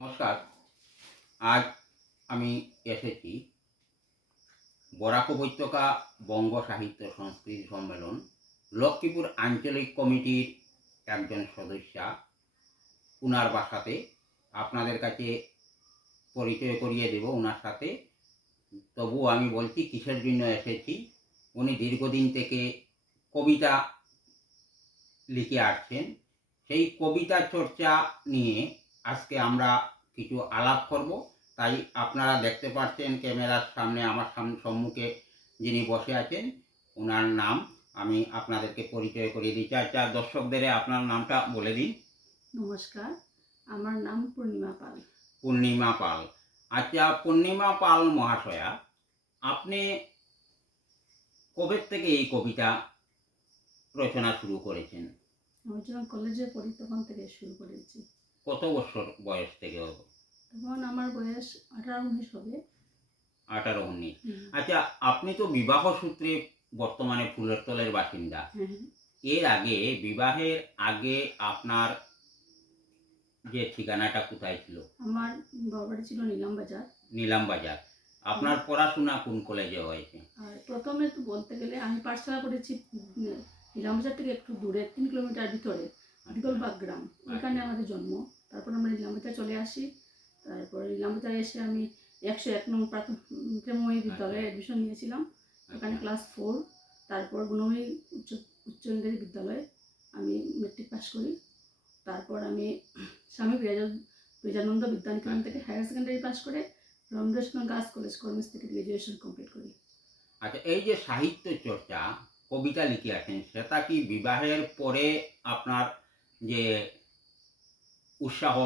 নমস্কার। আজ আমি এসেছি বরাক উপত্যকা বঙ্গ সাহিত্য সংস্কৃতি সম্মেলন, লক্ষ্মীপুর আঞ্চলিক কমিটির একজন সদস্যা। উনার বাসাতে আপনাদের কাছে পরিচয় করিয়ে দেব ওনার সাথে। তবু আমি বলছি, কিসের জন্য এসেছি? উনি দীর্ঘদিন থেকে কবিতা লিখে আসছেন। সেই কবিতা চর্চা নিয়ে আজকে আমরা কিছু আলাপ করব। তাই আপনারা দেখতে পাচ্ছেন ক্যামেরার সামনে আমার সামনে সম্মুখে যিনি বসে আছেন ওনার নাম আমি আপনাদেরকে পরিচয় করিয়ে দিচ্ছি। আচ্ছা দর্শকদের আপনার নামটা বলে দিন। নমস্কার আমার নাম পূর্ণিমা পাল। পূর্ণিমা পাল। আচ্ছা পূর্ণিমা পাল মহাশয়া আপনি কবে থেকে এই কবিতা রচনা শুরু করেছেন? আমি যখন কলেজে পড়ি তখন থেকে শুরু করেছি। কত বছর বয়স থেকে হবে? তখন আমার বয়স আঠারো উনিশ হবে। আঠারো উনিশ। আচ্ছা আপনি তো বিবাহ সূত্রে বর্তমানে ফুলের তলের বাসিন্দা। হ্যাঁ হ্যাঁ। এর আগে বিবাহের আগে আপনার যে ঠিকানাটা কোথায় ছিল? আমার বাবার ছিল নিলাম বাজার। নিলাম বাজার। আপনার পড়াশোনা কোন কলেজে হয়েছে? আর প্রথমে তো বলতে গেলে আমি পাঠশালা করেছি নিলাম বাজার থেকে একটু দূরে তিন কিলোমিটার ভিতরে বিকলবাগ গ্রাম। ওইখানে আমাদের জন্ম। তারপর আমরা নিলাম চলে আসি। তারপর নিলাম এসে আমি একশো এক নম্বর প্রাথমিক বিদ্যালয়ে অ্যাডমিশন নিয়েছিলাম। ওখানে ক্লাস ফোর তারপর গুণমী উচ্চ উচ্চ ইংরেজি বিদ্যালয়ে আমি মেট্রিক পাস করি। তারপর আমি স্বামী বিরাজ- বিরাজানন্দ বিদ্যানিকেতন থেকে হায়ার সেকেন্ডারি পাস করে রমেন্দ্রনাথ গার্লস কলেজ কর্মিস থেকে গ্রাজুয়েশন কমপ্লিট করি। আচ্ছা এই যে সাহিত্য চর্চা কবিতা লিখে আছেন সেটা কি বিবাহের পরে আপনার যে উৎসাহ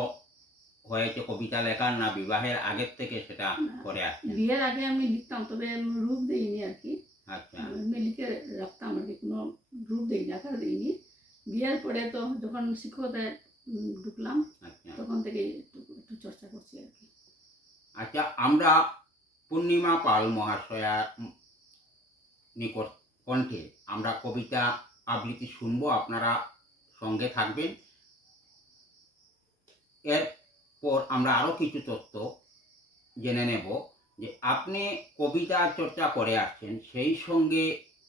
হয়েছে কবিতা লেখার না বিবাহের আগের থেকে সেটা। করে আসছেন বিয়ের আগে আমি লিখতাম তবে রূপ দিইনি আর কি। আচ্ছা। আমি লিখে রাখতাম আর কি কোনো রূপ দিইনি আকার দিইনি। বিয়ের পরে তো যখন শিক্ষকতায় ঢুকলাম আচ্ছা। তখন থেকে একটু একটু চর্চা করছি আর কি। আচ্ছা আমরা পূর্ণিমা পাল মহাশয়ার নিকট কণ্ঠে আমরা কবিতা আবৃত্তি শুনব আপনারা সঙ্গে থাকবেন। এরপর আমরা আরও কিছু তথ্য জেনে নেব যে আপনি কবিতা চর্চা করে আসছেন সেই সঙ্গে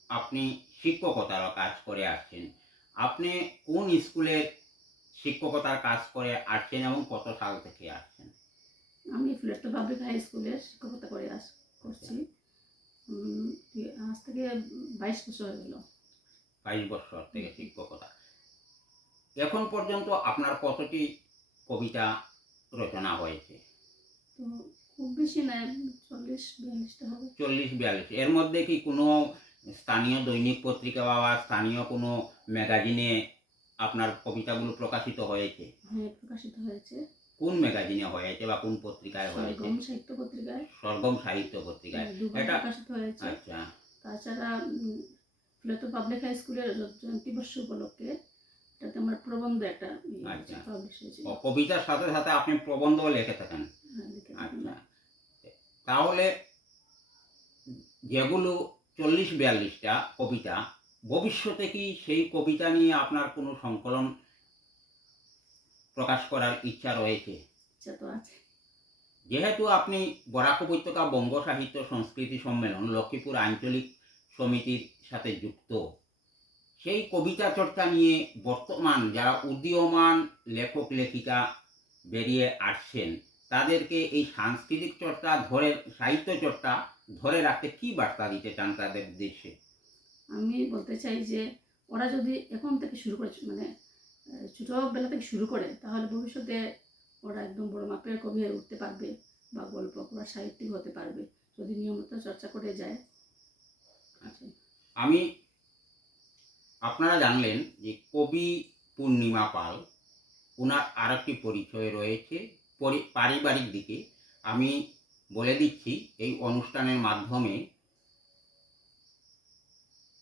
আপনি শিক্ষকতারও কাজ করে আসছেন। আপনি কোন স্কুলের শিক্ষকতার কাজ করে আসছেন এবং কত সাল থেকে আসছেন? আমি পাবলিক হাই স্কুলে শিক্ষকতা করে আস করছি। আজ থেকে বাইশ বছর হয়ে গেল। বাইশ বছর থেকে শিক্ষকতা। এখন পর্যন্ত আপনার কতটি কবিতা রচনা হয়েছে। তো খুব বেশি চল্লিশ বিয়াল্লিশটা হবে। চল্লিশ বিয়াল্লিশ। এর মধ্যে কি কোনো স্থানীয় দৈনিক পত্রিকা বা স্থানীয় কোনো ম্যাগাজিনে আপনার কবিতাগুলো প্রকাশিত হয়েছে? হ্যাঁ প্রকাশিত হয়েছে। কোন ম্যাগাজিনে হয়েছে বা কোন পত্রিকায় হয়েছে? সরগম সাহিত্য পত্রিকায়। সরগম সাহিত্য পত্রিকায়। হ্যাঁ, এটা- প্রকাশিত হয়েছে। আচ্ছা। তাছাড়া ফুলেরতো পাবলিক হাই স্কুলের জয়ন্তী বর্ষ উপলক্ষে এটাতে আমার প্রবন্ধ একটা আচ্ছা। পাবলিশ হয়েছিল ও কবিতার সাথে সাথে আপনি প্রবন্ধও লিখে থাকেন। হ্যাঁ, আচ্ছা। তাহলে যেগুলো চল্লিশ বিয়াল্লিশটা কবিতা ভবিষ্যতে কি সেই কবিতা নিয়ে আপনার কোনো সংকলন প্রকাশ করার ইচ্ছা রয়েছে? যেহেতু আপনি বরাক উপত্যকা বঙ্গ সাহিত্য সংস্কৃতি সম্মেলন লক্ষ্মীপুর আঞ্চলিক সমিতির সাথে যুক্ত সেই কবিতা চর্চা নিয়ে বর্তমান যারা উদীয়মান লেখক লেখিকা বেরিয়ে আসছেন তাদেরকে এই সাংস্কৃতিক চর্চা ধরে সাহিত্য চর্চা ধরে রাখতে কি বার্তা দিতে চান তাদের উদ্দেশ্যে? আমি বলতে চাই যে ওরা যদি এখন থেকে শুরু করে মানে ছোটবেলা থেকে শুরু করে তাহলে ভবিষ্যতে ওরা একদম বড় মাপের কবি হয়ে উঠতে পারবে বা গল্প বা সাহিত্যিক হতে পারবে যদি নিয়মিত চর্চা করে যায়। আচ্ছা আমি আপনারা জানলেন যে কবি পূর্ণিমা পাল ওনার আরেকটি পরিচয় রয়েছে। পারিবারিক দিকে আমি বলে দিচ্ছি, এই অনুষ্ঠানের মাধ্যমে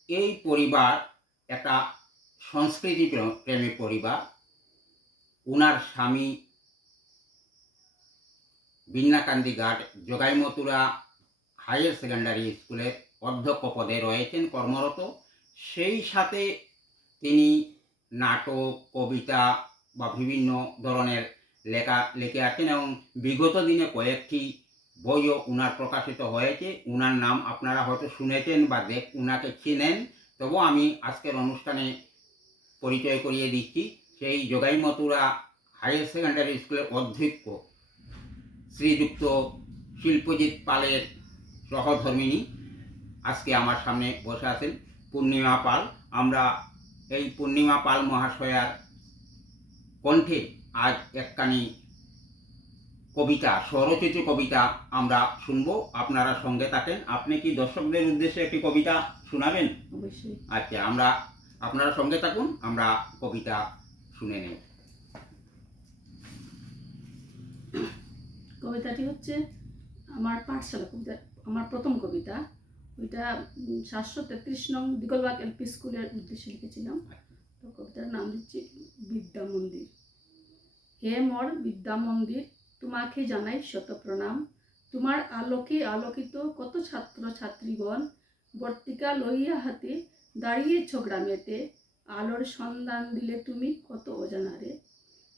এই পরিবার একটা সংস্কৃতি প্রে- প্রেমী পরিবার। ওনার স্বামী বিন্নাকান্দি ঘাট জগাইমতুরা হায়ার সেকেন্ডারি স্কুলের অধ্যক্ষ পদে রয়েছেন কর্মরত। সেই সাথে তিনি নাটক, কবিতা বা বিভিন্ন ধরনের লেখা, লিখে আছেন এবং বিগত দিনে কয়েকটি বইও উনার প্রকাশিত হয়েছে। উনার নাম আপনারা হয়তো শুনেছেন বা দেখ, উনাকে চিনেন। তবু আমি আজকের অনুষ্ঠানে পরিচয় করিয়ে দিচ্ছি। সেই যোগাই মথুরা হায়ার সেকেন্ডারি স্কুলের অধ্যক্ষ শ্রীযুক্ত শিল্পজিৎ পালের সহধর্মিনী আজকে আমার সামনে বসে আছেন। পূর্ণিমা পাল। আমরা এই পূর্ণিমা পাল মহাশয়ার কণ্ঠে আজ একখানি কবিতা স্বরচিত কবিতা আমরা শুনব। আপনারা সঙ্গে থাকেন। আপনি কি দর্শকদের উদ্দেশ্যে একটি কবিতা শোনাবেন? অবশ্যই। আচ্ছা আমরা আপনারা সঙ্গে থাকুন আমরা কবিতা শুনে নেব। কবিতাটি হচ্ছে আমার পাঠশালা কবিতা আমার প্রথম কবিতা। ওইটা সাতশো তেত্রিশ নং দিগলবাগ এলপি স্কুলের উদ্দেশ্যে লিখেছিলাম। তো কবিতার নাম দিচ্ছি, বিদ্যা মন্দির। হে মর বিদ্যা মন্দির, তোমাকে জানাই শত প্রণাম তোমার আলোকে আলোকিত কত ছাত্র ছাত্রীগণ বর্তিকা লইয়া হাতে দাঁড়িয়েছ গ্রামেতে। আলোর সন্ধান দিলে তুমি কত অজানারে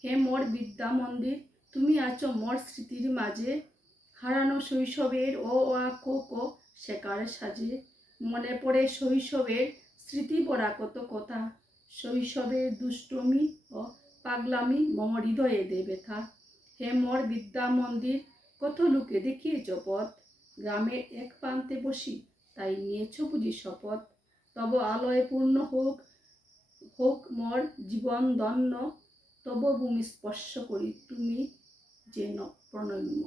হে মোর বিদ্যা মন্দির, তুমি আছো মোর স্মৃতির মাঝে। হারানো শৈশবের ও আ কো শেখার সাজে। মনে পড়ে শৈশবের স্মৃতি পড়া কত কথা। শৈশবের দুষ্টমি ও পাগলামি মম হৃদয়ে দে ব্যথা। হে মোর বিদ্যা মন্দির, কত লোকে দেখিয়েছ পথ গ্রামের এক প্রান্তে বসি, তাই নিয়েছ বুঝি শপথ। তব আলোয় পূর্ণ হোক হোক মোর জীবন দন্য তব ভূমি স্পর্শ করি, তুমি যেন প্রণম্য।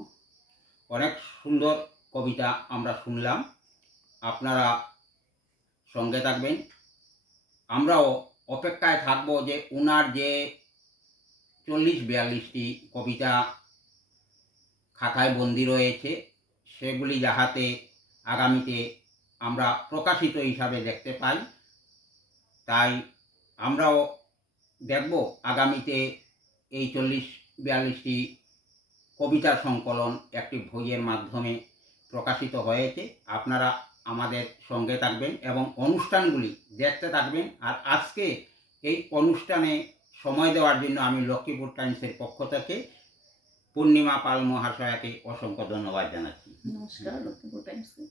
অনেক সুন্দর কবিতা আমরা শুনলাম। আপনারা সঙ্গে থাকবেন। আমরাও অপেক্ষায় থাকব যে উনার যে চল্লিশ বিয়াল্লিশটি কবিতা খাতায় বন্দি রয়েছে, সেগুলি যাহাতে আগামীতে আমরা প্রকাশিত হিসাবে দেখতে পাই। তাই আমরাও দেখব আগামীতে এই চল্লিশ বিয়াল্লিশটি কবিতা সংকলন একটি বইয়ের মাধ্যমে প্রকাশিত হয়েছে, আপনারা আমাদের সঙ্গে থাকবেন এবং অনুষ্ঠানগুলি দেখতে থাকবেন। আর আজকে এই অনুষ্ঠানে সময় দেওয়ার জন্য আমি লক্ষ্মীপুর টাইমসের পক্ষ থেকে পূর্ণিমা পাল মহাশয়াকে অসংখ্য ধন্যবাদ জানাচ্ছি। নমস্কার, লক্ষ্মীপুর টাইমসকে।